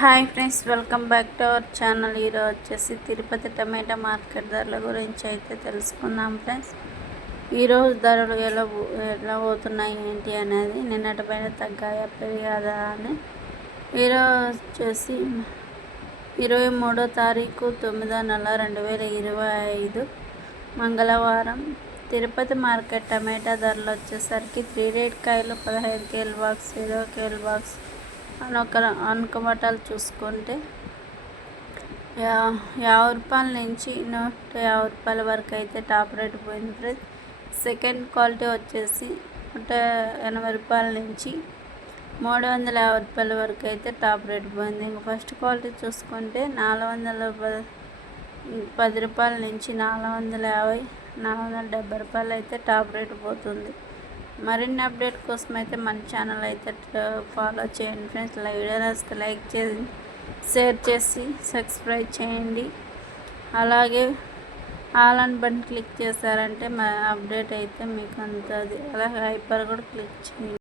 Hi friends welcome back to our channel. ఈరోజు వచ్చేసి తిరుపతి టమాటా market ధరల గురించి అయితే తెలుసుకుందాం ఫ్రెండ్స్. ఈరోజు ధరలు ఎలా పో- ఎలా పోతున్నాయి ఏంటి అనేది నిన్నటి పైన తగ్గాయా పెరిగాదా అని ఈరోజు వచ్చేసి ఇరవై మూడో తారీఖు తొమ్మిదో నెల రెండు వేల ఇరవై ఐదు మంగళవారం. తిరుపతి మార్కెట్ టమాటా ధరలు వచ్చేసరికి త్రీ రేట్ కాయలు పదహైదు కేల్ బాక్స్ ఇరవై కేల్ బాక్స్ అనొక ఒక అనుకమటాలు చూసుకుంటే యాభై రూపాయల నుంచి నూట యాభై రూపాయల వరకు అయితే టాప్ రేట్ పోయింది ఫ్రెండ్స్. సెకండ్ క్వాలిటీ వచ్చేసి నూట ఎనభై రూపాయల నుంచి మూడు వందల యాభై రూపాయల వరకు అయితే టాప్ రేట్ పోయింది. ఇంకా ఫస్ట్ క్వాలిటీ చూసుకుంటే నాలుగు వందల ప- పది రూపాయల నుంచి నాలుగు వందల యాభై నాలుగు వందల డెబ్బై రూపాయలు అయితే టాప్ రేట్ పోతుంది. మరిన్ని అప్డేట్ కోసం అయితే మన ఛానల్ అయితే ఫాలో చేయండి ఫ్రెండ్స్. వీడియో నచ్చితే లైక్ చేసి షేర్ చేసి సబ్స్క్రైబ్ చేయండి. అలాగే ఆల్ అని బటన్ క్లిక్ చేశారంటే మా అప్డేట్ అయితే మీకు అందుతుంది అలాగే హైపర్ కూడా క్లిక్ చేయండి.